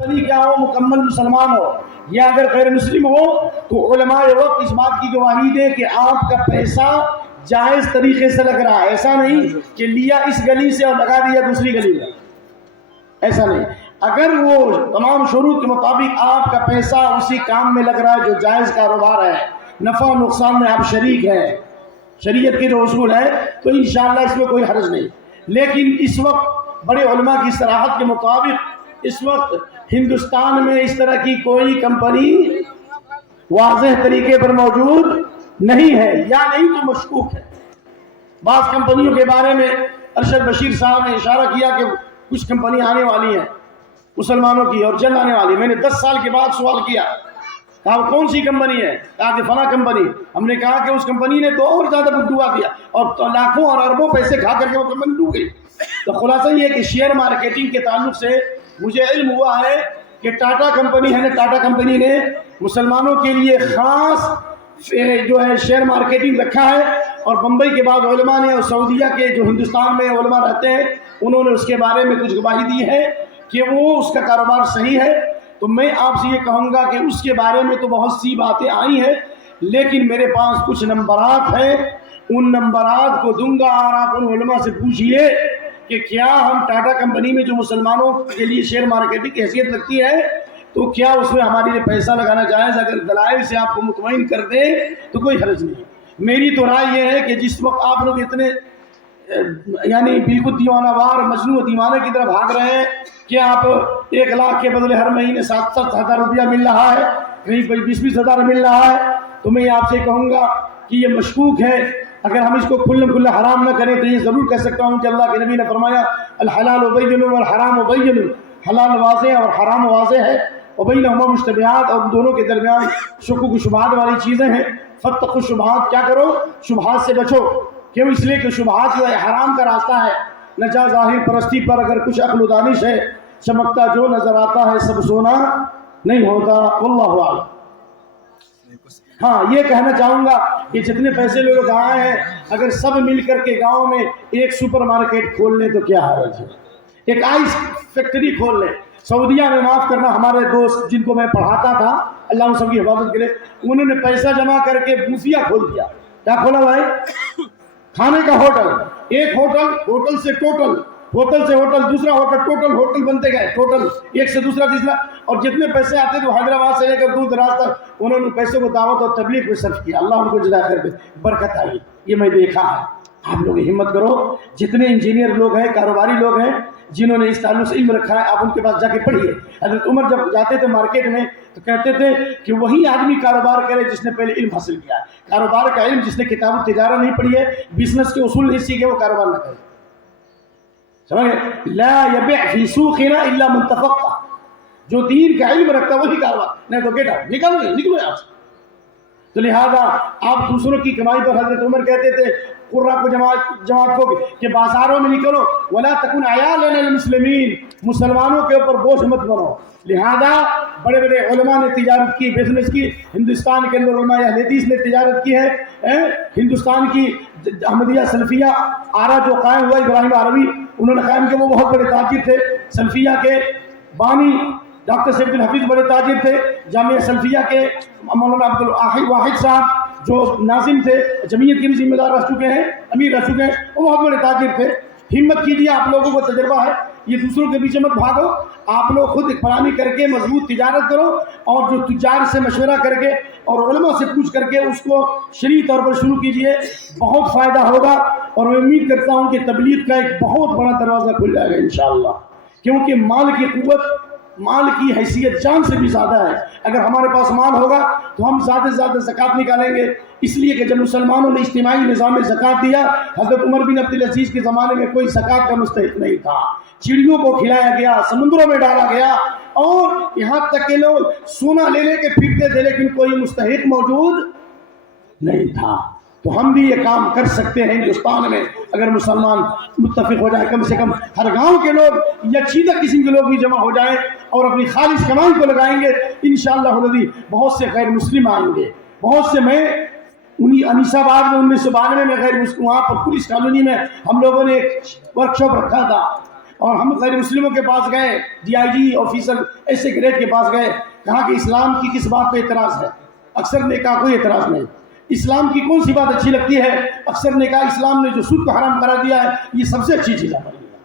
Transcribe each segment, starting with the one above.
کیا ہو، مکمل مسلمان ہو یا اگر غیر مسلم ہو تو علماء وقت اس بات کی گواہی دے کہ آپ کا پیسہ جائز طریقے سے لگ رہا ہے. ایسا نہیں کہ لیا اس گلی سے اور لگا دیا دوسری گلی میں، ایسا نہیں. اگر وہ تمام شروط کے مطابق آپ کا پیسہ اسی کام میں لگ رہا ہے جو جائز کاروبار ہے، نفع نقصان میں آپ شریک ہیں، شریعت کے جو اصول ہے، تو انشاءاللہ اس میں کوئی حرج نہیں. لیکن اس وقت بڑے علماء کی صراحت کے مطابق اس وقت ہندوستان میں اس طرح کی کوئی کمپنی واضح طریقے پر موجود نہیں ہے، یا نہیں تو مشکوک ہے. بعض کمپنیوں کے بارے میں ارشد بشیر صاحب نے اشارہ کیا کہ کچھ کمپنی آنے والی ہیں مسلمانوں کی اور جلد آنے والی. میں نے 10 سال کے بعد سوال کیا، کہا کون سی کمپنی ہے؟ کہا کہ فلاں کمپنی. ہم نے کہا کہ اس کمپنی نے تو اور زیادہ بدعا دیا اور لاکھوں اور اربوں پیسے کھا کر کے وہ کمپنی ڈوب گئی. تو خلاصہ یہ ہے کہ شیئر مارکیٹنگ کے تعلق سے مجھے علم ہوا ہے کہ ٹاٹا کمپنی ہے، ٹاٹا کمپنی نے مسلمانوں کے لیے خاص جو ہے شیئر مارکیٹنگ رکھا ہے، اور بمبئی کے بعد علماء نے اور سعودیہ کے جو ہندوستان میں علماء رہتے ہیں انہوں نے اس کے بارے میں کچھ گواہی دی ہے کہ وہ اس کا کاروبار صحیح ہے. تو میں آپ سے یہ کہوں گا کہ اس کے بارے میں تو بہت سی باتیں آئی ہیں، لیکن میرے پاس کچھ نمبرات ہیں، ان نمبرات کو دوں گا اور آپ ان علماء سے پوچھئے کہ کیا ہم ٹاٹا کمپنی میں جو مسلمانوں کے لیے شیئر مارکیٹنگ کی حیثیت رکھتی ہے تو کیا اس میں ہمارے لیے پیسہ لگانا جائز؟ اگر دلائل سے آپ کو مطمئن کر دے تو کوئی حرج نہیں. میری تو رائے یہ ہے کہ جس وقت آپ لوگ اتنے یعنی بالکل دیوانہ وار مجنون دیوانے کی طرح بھاگ رہے ہیں کہ آپ 1 لاکھ کے بدلے ہر مہینے 7-7 ہزار روپیہ مل رہا ہے، کہیں کوئی 20-20 ہزار مل رہا ہے، تو میں آپ سے کہوں گا کہ یہ مشکوک ہے. اگر ہم اس کو کھلم کھلا حرام نہ کریں تو یہ ضرور کہہ سکتا ہوں کہ اللہ کے نبی نے فرمایا الحلال بین والحرام بین، حلال واضح اور حرام واضح ہے، وبینہما مشتبہات، اور دونوں کے درمیان شکوک و شبہات والی چیزیں ہیں. فاتقوا الشبہات، کیا کرو؟ شبہات سے بچو. کیوں؟ اس لیے کہ شبہات جو ہے حرام کا راستہ ہے. نجا ظاہر پرستی پر اگر کچھ عقل و دانش ہے، چمکتا جو نظر آتا ہے سب سونا نہیں ہوتا. واللہ اعلم. ہاں یہ کہنا چاہوں گا کہ جتنے پیسے لوگ آئے ہیں اگر سب مل کر کے گاؤں میں ایک سپر مارکیٹ کھول لیں تو کیا حرج ہے؟ ایک آئس فیکٹری کھول لیں. سعودیہ میں معاف کرنا ہمارے دوست جن کو میں پڑھاتا تھا، اللہ ان سب کی حفاظت کرے، انہوں نے پیسہ جمع کر کے بوفیا کھول دیا. کیا کھولا بھائی؟ کھانے کا ہوٹل. ایک ہوٹل سے ٹوٹل، ہوٹل سے ہوٹل، دوسرا ہوٹل، ٹوٹل ہوٹل بنتے گئے، ٹوٹل ایک سے دوسرا تیسرا، اور جتنے پیسے آتے تھے حیدرآباد سے لے کر دور دراز تک انہوں نے پیسے کو دعوت اور تبلیغ میں صرف کیا. اللہ ان کو جزا خیر دے، برکت آئی. یہ میں دیکھا ہے. آپ لوگ ہمت کرو، جتنے انجینئر لوگ ہیں، کاروباری لوگ ہیں جنہوں نے اس تعلق سے علم رکھا ہے، آپ ان کے پاس جا کے پڑھیے. حضرت عمر جب جاتے تھے مارکیٹ میں تو کہتے تھے کہ وہی آدمی کاروبار کرے جس نے پہلے علم حاصل کیا ہے. کاروبار کا علم جس نے کتاب التجارہ نہیں پڑھی ہے، بزنس کے اصول نہیں سیکھے، وہ کاروبار نہ کرے. سمجھے؟ لا یبع فی سوقنا الا من تفقہ. جو دین کا علم رکھتا وہی کاروبار، نہیں تو گیٹ آؤٹ، نکلو یہاں سے. تو لہذا آپ دوسروں کی کمائی پر، حضرت عمر کہتے تھے قرہ کو جماعت کو کہ بازاروں میں نکلو، ولا تکن عیالا للمسلمین، مسلمانوں کے اوپر بوجھ مت بنو. لہذا بڑے بڑے علماء نے تجارت کی، بزنس کی. ہندوستان کے اندر علماء اہل حدیث نے تجارت کی ہے. ہندوستان کی احمدیہ سلفیہ آرا جو قائم ہوا، ابراہیم عربی انہوں نے قائم کیا، وہ بہت بڑے تاجر تھے. سلفیہ کے بانی ڈاکٹر سید الحفیظ بڑے تاجر تھے. جامعہ سلفیہ کے مولانا عبد الواحد صاحب جو ناظم تھے، جمعیت کے بھی ذمہ دار رہ چکے ہیں، امیر رہ چکے ہیں، وہ بہت بڑے تاجر تھے. ہمت کیجیے، آپ لوگوں کو تجربہ ہے، یہ دوسروں کے پیچھے مت بھاگو. آپ لوگ خود فراہمی کر کے مضبوط تجارت کرو، اور جو تجار سے مشورہ کر کے اور علماء سے پوچھ کر کے اس کو شرعی طور پر شروع کیجیے، بہت فائدہ ہوگا. اور میں امید کرتا ہوں کہ تبلیغ کا ایک بہت بڑا دروازہ کھل جائے گا انشاءاللہ، کیونکہ مال کی قوت، مال کی حیثیت جان سے بھی زیادہ ہے. اگر ہمارے پاس مال ہوگا تو ہم زیادہ سے زیادہ زکوٰۃ نکالیں گے. اس لیے کہ جب مسلمانوں نے اجتماعی نظام میں زکوٰۃ دیا، حضرت عمر بن عبدالعزیز کے زمانے میں کوئی زکوٰۃ کا مستحق نہیں تھا. چڑیوں کو کھلایا گیا، سمندروں میں ڈالا گیا، اور یہاں تک کہ لوگ سونا لے لے کے پھرتے تھے لیکن کوئی مستحق موجود نہیں تھا. تو ہم بھی یہ کام کر سکتے ہیں ہندوستان میں اگر مسلمان متفق ہو جائے. کم سے کم ہر گاؤں کے لوگ، یکشیدہ قسم کے لوگ بھی جمع ہو جائیں اور اپنی خالص کمائی کو لگائیں گے، انشاءاللہ الذی بہت سے غیر مسلم آئیں گے. بہت سے، میں انیس آباد میں 1992 میں غیر مسلم، وہاں پر پولیس کالونی میں ہم لوگوں نے ایک ورکشاپ رکھا تھا. اور ہم غیر مسلموں کے پاس گئے، DIG آفیسر ایسے گریڈ کے پاس گئے، کہا کہ اسلام کی کس بات پہ اعتراض ہے؟ اکثر نے کہا کوئی اعتراض نہیں۔ اسلام کی کون سی بات اچھی لگتی ہے؟ اکثر نے کہا اسلام نے جو سود کو حرام قرار دیا ہے یہ سب سے اچھی چیز ہے ہمارے لیے۔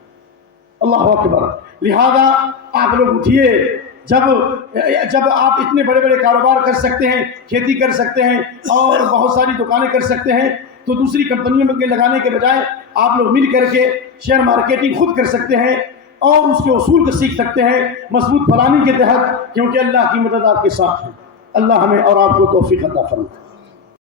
اللہ اکبر۔ لہذا آپ لوگ اٹھیے، جب آپ اتنے بڑے بڑے کاروبار کر سکتے ہیں، کھیتی کر سکتے ہیں اور بہت ساری دکانیں کر سکتے ہیں، تو دوسری کمپنیوں میں لگانے کے بجائے آپ لوگ مل کر کے شیئر مارکیٹنگ خود کر سکتے ہیں اور اس کے اصول کو سیکھ سکتے ہیں مضبوط پلاننگ کے تحت، کیونکہ اللہ کی مدد آپ کے ساتھ ہے۔ اللہ ہمیں اور آپ کو توفیق عطا فرمائے۔